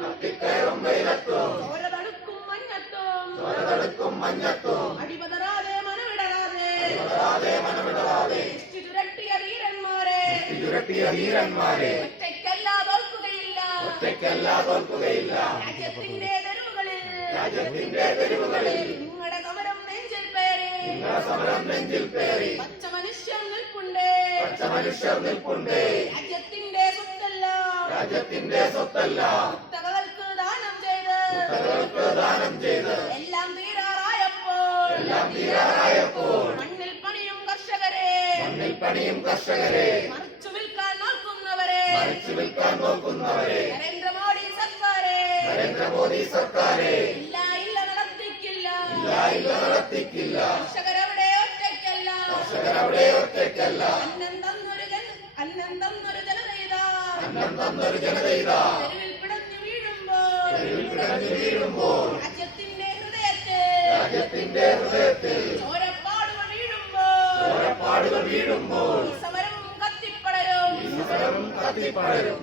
കത്തിക്കയറും വെയിലത്തും ചോരതടുക്കും മഞ്ഞത്തും അടിപതറാതെ മനമിടറാതെ ചുരട്ടിയ വീരന്മാരെ ഒറ്റയ്ക്കല്ല തോൽക്കുകയില്ല രാജ്യത്തിന്റെ തെരുവുകളിൽ നിങ്ങളുടെ സമരം നെഞ്ചിൽ പേറി പച്ച മനുഷ്യർ നിൽപ്പുണ്ട് രാജ്യത്തിന്റെ സ്വത്തല്ല കുത്തകകൾക്ക് ദാനം ചെയ്ത് എല്ലാം തീരാറായപ്പോൾ മണ്ണിൽ പണിയും കർഷകരെ മറിച്ചു വിൽക്കാൻ നോക്കുന്നവരെ നരേന്ദ്രമോദി സർക്കാരെ ഇല്ല നടത്തിക്കില്ല കർഷകരവിടെ ഒറ്റയ്ക്കല്ല അന്നം തന്നൊരു ജനതയിത തെരുവിൽ പിടഞ്ഞു വീഴുമ്പോൾ രാജ്യത്തിന്റെ ഹൃദയത്തിൽ ചോരപ്പാടുകൾ വീഴുമ്പോൾ ഈ സമരം കത്തിപ്പടരും